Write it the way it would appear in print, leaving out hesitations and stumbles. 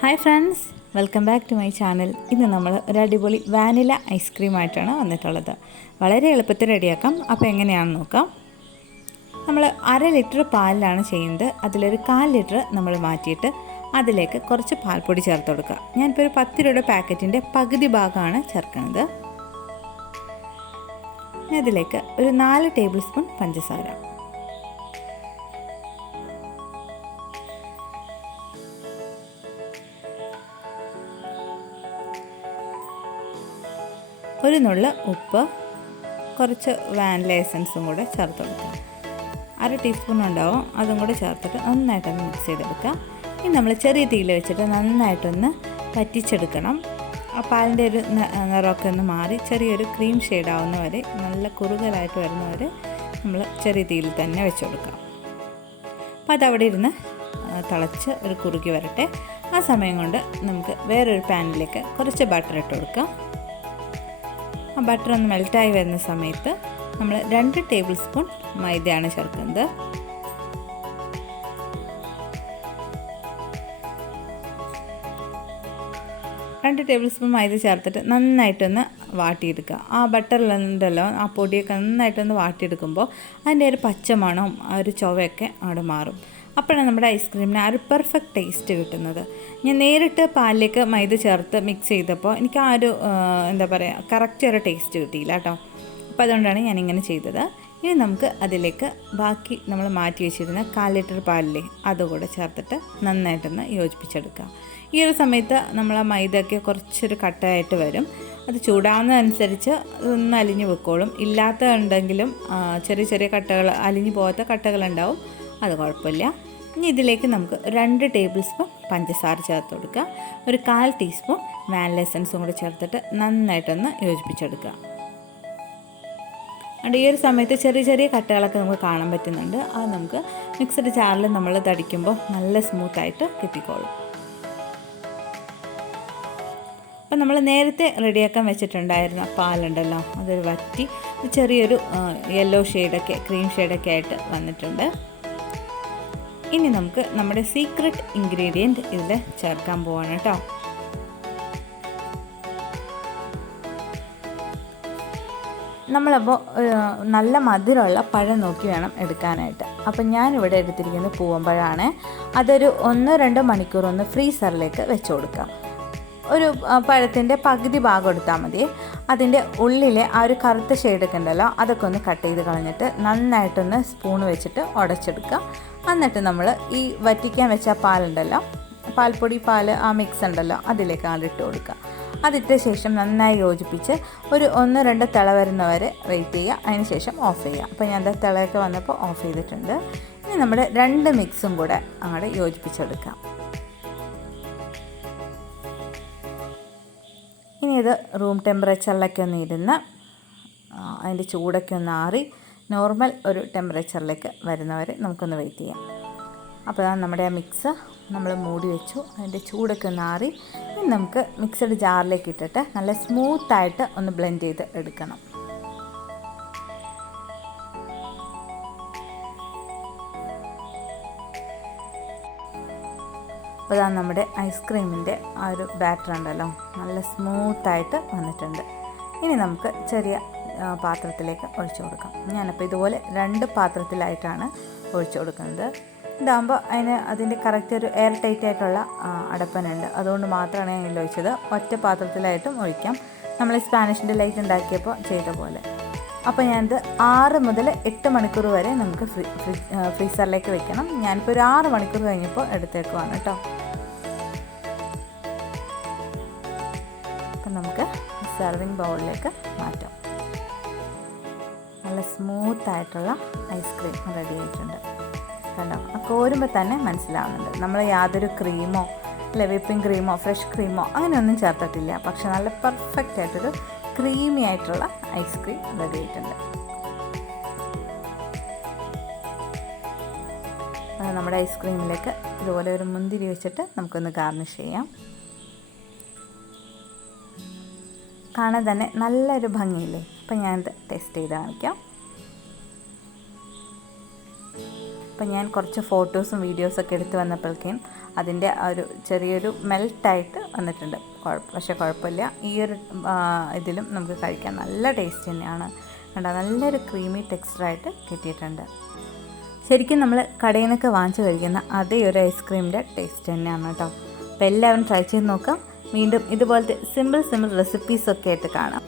Hi friends, welcome back to my channel. ഇന്ന് നമ്മൾ ഒരു അടിപൊളി വാനില ഐസ്ക്രീമായിട്ടാണ് വന്നിട്ടുള്ളത്. വളരെ എളുപ്പത്തിൽ റെഡിയാക്കാം. അപ്പോൾ എങ്ങനെയാണെന്ന് നോക്കാം. നമ്മൾ 1/2 ലിറ്റർ പാലിലാണ് ചെയ്യുന്നത്. അതിലൊരു 1/4 ലിറ്റർ നമ്മൾ മാറ്റിയിട്ട് അതിലേക്ക് കുറച്ച് പാൽപ്പൊടി ചേർത്ത് കൊടുക്കുക. ഞാനിപ്പോൾ ഒരു 10 രൂപയുടെ പാക്കറ്റിൻ്റെ പകുതി ഭാഗമാണ് ചേർക്കുന്നത്. ഇതിലേക്ക് ഒരു 4 ടേബിൾ സ്പൂൺ പഞ്ചസാര, ഒരു നുള്ള് ഉപ്പ്, കുറച്ച് വാനില എസൻസും കൂടെ ചേർത്ത് കൊടുക്കുക. 1/2 ടീസ്പൂൺ ഉണ്ടാവും, അതും കൂടെ ചേർത്തിട്ട് നന്നായിട്ടൊന്ന് മിക്സ് ചെയ്തെടുക്കുക. ഇനി നമ്മൾ ചെറിയ തീയിൽ വെച്ചിട്ട് നന്നായിട്ടൊന്ന് പറ്റിച്ചെടുക്കണം. ആ പാലിൻ്റെ ഒരു നിറമൊക്കെ ഒന്ന് മാറി ചെറിയൊരു ക്രീം ഷെയ്ഡാവുന്ന വരെ, നല്ല കുറുകലായിട്ട് വരുന്നവരെ നമ്മൾ ചെറിയ തീയിൽ തന്നെ വെച്ച് കൊടുക്കുക. അപ്പോൾ അതവിടെ ഇരുന്ന് തിളച്ച് ഒരു കുറുകി വരട്ടെ. ആ സമയം കൊണ്ട് നമുക്ക് വേറൊരു പാനിലേക്ക് കുറച്ച് ബട്ടർ ഇട്ട് കൊടുക്കാം. ആ ബട്ടർ ഒന്ന് മെൽറ്റായി വരുന്ന സമയത്ത് നമ്മൾ 2 ടേബിൾ സ്പൂൺ മൈദയാണ് ചേർക്കുന്നത്. രണ്ട് ടേബിൾ സ്പൂൺ മൈദ ചേർത്തിട്ട് നന്നായിട്ടൊന്ന് വാട്ടിയെടുക്കുക. ആ ബട്ടറിലുണ്ടല്ലോ, ആ പൊടിയൊക്കെ നന്നായിട്ടൊന്ന് വാട്ടിയെടുക്കുമ്പോൾ അതിൻ്റെ ഒരു പച്ചമണവും ആ ഒരു ചുവയൊക്കെ അവിടെ മാറും. അപ്പോഴാണ് നമ്മുടെ ഐസ്ക്രീമിന് ആ ഒരു പെർഫെക്റ്റ് ടേസ്റ്റ് കിട്ടുന്നത്. ഞാൻ നേരിട്ട് പാലിലേക്ക് മൈദ ചേർത്ത് മിക്സ് ചെയ്തപ്പോൾ എനിക്ക് ആ ഒരു കറക്റ്റ് ഒരു ടേസ്റ്റ് കിട്ടിയില്ല കേട്ടോ. അപ്പോൾ അതുകൊണ്ടാണ് ഞാനിങ്ങനെ ചെയ്തത്. ഇനി നമുക്ക് അതിലേക്ക് ബാക്കി നമ്മൾ മാറ്റി വെച്ചിരുന്ന 1/4 ലിറ്റർ പാലിലെ അതുകൂടെ ചേർത്തിട്ട് നന്നായിട്ടൊന്ന് യോജിപ്പിച്ചെടുക്കുക. ഈ ഒരു സമയത്ത് നമ്മൾ ആ മൈദയൊക്കെ കുറച്ചൊരു കട്ടയായിട്ട് വരും. അത് ചൂടാവുന്നതനുസരിച്ച് ഒന്ന് അലിഞ്ഞു വെക്കോളും. ഇല്ലാത്തതുണ്ടെങ്കിലും ചെറിയ ചെറിയ കട്ടകൾ, അലിഞ്ഞു പോകാത്ത കട്ടകളുണ്ടാവും. അത് കുഴപ്പമില്ല. ഇനി ഇതിലേക്ക് നമുക്ക് 2 ടേബിൾ സ്പൂൺ പഞ്ചസാര ചേർത്ത് കൊടുക്കുക. ഒരു 1/4 ടീസ്പൂൺ വാനില എസൻസും കൂടെ ചേർത്തിട്ട് നന്നായിട്ടൊന്ന് യോജിപ്പിച്ചെടുക്കുക. അതുകൊണ്ട് ഈ ഒരു സമയത്ത് ചെറിയ ചെറിയ കട്ടകളൊക്കെ നമുക്ക് കാണാൻ പറ്റുന്നുണ്ട്. അത് നമുക്ക് മിക്സഡ് ജാറിൽ നമ്മൾ തടിക്കുമ്പോൾ നല്ല സ്മൂത്തായിട്ട് കിട്ടിക്കോളും. അപ്പം നമ്മൾ നേരത്തെ റെഡിയാക്കാൻ വെച്ചിട്ടുണ്ടായിരുന്ന പാലുണ്ടല്ലോ, അതൊരു വറ്റി ചെറിയൊരു യെല്ലോ ഷെയ്ഡൊക്കെ, ക്രീം ഷെയ്ഡൊക്കെ ആയിട്ട് വന്നിട്ടുണ്ട്. ഇനി നമുക്ക് നമ്മുടെ സീക്രട്ട് ഇൻഗ്രീഡിയൻറ്റ് ഇതിൽ ചേർക്കാൻ പോവാണ് കേട്ടോ. നമ്മളപ്പോൾ നല്ല മധുരമുള്ള പഴം നോക്കി വേണം എടുക്കാനായിട്ട്. അപ്പം ഞാനിവിടെ എടുത്തിരിക്കുന്നത് പൂവമ്പഴമാണ്. അതൊരു 1-2 മണിക്കൂർ ഒന്ന് ഫ്രീസറിലേക്ക് വെച്ച് കൊടുക്കാം. ഒരു പഴത്തിൻ്റെ പകുതി ഭാഗം എടുത്താൽ മതി. അതിൻ്റെ ഉള്ളിലെ ആ ഒരു കറുത്ത ഷെയ്ഡൊക്കെ ഉണ്ടല്ലോ, അതൊക്കെ ഒന്ന് കട്ട് ചെയ്ത് കളഞ്ഞിട്ട് നന്നായിട്ടൊന്ന് സ്പൂൺ വെച്ചിട്ട് ഉടച്ചെടുക്കുക. എന്നിട്ട് നമ്മൾ ഈ വറ്റിക്കാൻ വെച്ച പാലുണ്ടല്ലോ, പാൽപ്പൊടി പാൽ ആ മിക്സ് ഉണ്ടല്ലോ, അതിലേക്ക് അതിട്ട് കൊടുക്കുക. അതിട്ട ശേഷം നന്നായി യോജിപ്പിച്ച് ഒരു 1-2 തിള വരുന്നവരെ വെയിറ്റ് ചെയ്യുക. അതിന് ശേഷം ഓഫ് ചെയ്യുക. അപ്പോൾ ഞാൻ തിളയൊക്കെ വന്നപ്പോൾ ഓഫ് ചെയ്തിട്ടുണ്ട്. ഇനി നമ്മുടെ 2 മിക്സും കൂടെ അങ്ങോട്ട് യോജിപ്പിച്ചെടുക്കാം. ഇനി ഇത് റൂം ടെമ്പറേച്ചറിലൊക്കെ ഒന്ന് ഇരുന്ന് അതിൻ്റെ ചൂടൊക്കെ ഒന്ന് ആറി നോർമൽ ഒരു ടെമ്പറേച്ചറിലേക്ക് വരുന്നവരെ നമുക്കൊന്ന് വെയിറ്റ് ചെയ്യാം. അപ്പോൾ നമ്മുടെ ആ മിക്സ് നമ്മൾ മൂടി വെച്ചു. അതിൻ്റെ ചൂടൊക്കെ ഒന്ന് ആറി ഇനി നമുക്ക് മിക്സഡ് ജാറിലേക്ക് ഇട്ടിട്ട് നല്ല സ്മൂത്തായിട്ട് ഒന്ന് ബ്ലെൻഡ് ചെയ്ത് എടുക്കണം. അപ്പോൾ ഇതാ നമ്മുടെ ഐസ്ക്രീമിൻ്റെ ആ ഒരു ബാറ്റർ ഉണ്ടല്ലോ, നല്ല സ്മൂത്തായിട്ട് വന്നിട്ടുണ്ട്. ഇനി നമുക്ക് ചെറിയ പാത്രത്തിലേക്ക് ഒഴിച്ചു കൊടുക്കാം. ഞാനപ്പോൾ ഇതുപോലെ 2 പാത്രത്തിലായിട്ടാണ് ഒഴിച്ചു കൊടുക്കുന്നത്. ഇതാകുമ്പോൾ അതിൻ്റെ കറക്റ്റ് ഒരു എയർ ടൈറ്റ് ആയിട്ടുള്ള അടപ്പനുണ്ട്. അതുകൊണ്ട് മാത്രമാണ് ഞാൻ ഇതിൽ ഒഴിച്ചത്. ഒറ്റ പാത്രത്തിലായിട്ടും ഒഴിക്കാം, നമ്മൾ സ്പാനിഷ് ഡിലൈറ്റ് ഉണ്ടാക്കിയപ്പോൾ ചെയ്ത പോലെ. അപ്പോൾ ഞാനിത് 6 മുതൽ 8 മണിക്കൂർ വരെ നമുക്ക് ഫ്രീസറിലേക്ക് വെക്കണം. ഞാനിപ്പോൾ ഒരു 6 മണിക്കൂർ കഴിഞ്ഞപ്പോൾ എടുത്തേക്കുവാണ് കേട്ടോ. അപ്പം നമുക്ക് സെർവിങ് ബൗളിലേക്ക് മാറ്റാം. നല്ല സ്മൂത്തായിട്ടുള്ള ഐസ്ക്രീം റെഡി ആയിട്ടുണ്ട് കണ്ടോ. കോരുമ്പോൾ തന്നെ മനസ്സിലാവുന്നുണ്ട്. നമ്മൾ യാതൊരു ക്രീമോ വിപ്പിംഗ് ക്രീമോ ഫ്രഷ് ക്രീമോ അങ്ങനെയൊന്നും ചേർത്തിട്ടില്ല. പക്ഷെ നല്ല പെർഫെക്റ്റ് ആയിട്ടൊരു ക്രീമി ആയിട്ടുള്ള ഐസ്ക്രീം റെഡി ആയിട്ടുണ്ട്. നമ്മുടെ ഐസ്ക്രീമിലേക്ക് ഇതുപോലെ ഒരു മുന്തിരി വെച്ചിട്ട് നമുക്കൊന്ന് ഗാർണിഷ് ചെയ്യാം. കാണാൻ തന്നെ നല്ലൊരു ഭംഗിയില്ലേ. അപ്പം ഞാനിത് ടേസ്റ്റ് ചെയ്ത് കാണിക്കാം. അപ്പം ഞാൻ കുറച്ച് ഫോട്ടോസും വീഡിയോസൊക്കെ എടുത്ത് വന്നപ്പോഴേക്കും അതിൻ്റെ ഒരു ചെറിയൊരു മെൽട്ടായിട്ട് വന്നിട്ടുണ്ട്. പക്ഷേ കുഴപ്പമില്ല, ഈ ഒരു ഇതിലും നമുക്ക് കഴിക്കാൻ നല്ല ടേസ്റ്റ് തന്നെയാണ്. കണ്ടോ, നല്ലൊരു ക്രീമി ടെക്സ്ചറായിട്ട് കിട്ടിയിട്ടുണ്ട്. ശരിക്കും നമ്മൾ കടയിൽ നിന്നൊക്കെ വാങ്ങിച്ച് കഴിക്കുന്ന അതേ ഒരു ഐസ്ക്രീമിൻ്റെ ടേസ്റ്റ് തന്നെയാണ് കേട്ടോ. അപ്പോൾ എല്ലാവരും ട്രൈ ചെയ്ത് നോക്കാം. വീണ്ടും ഇതുപോലത്തെ സിമ്പിൾ റെസിപ്പീസൊക്കെ ആയിട്ട് കാണാം.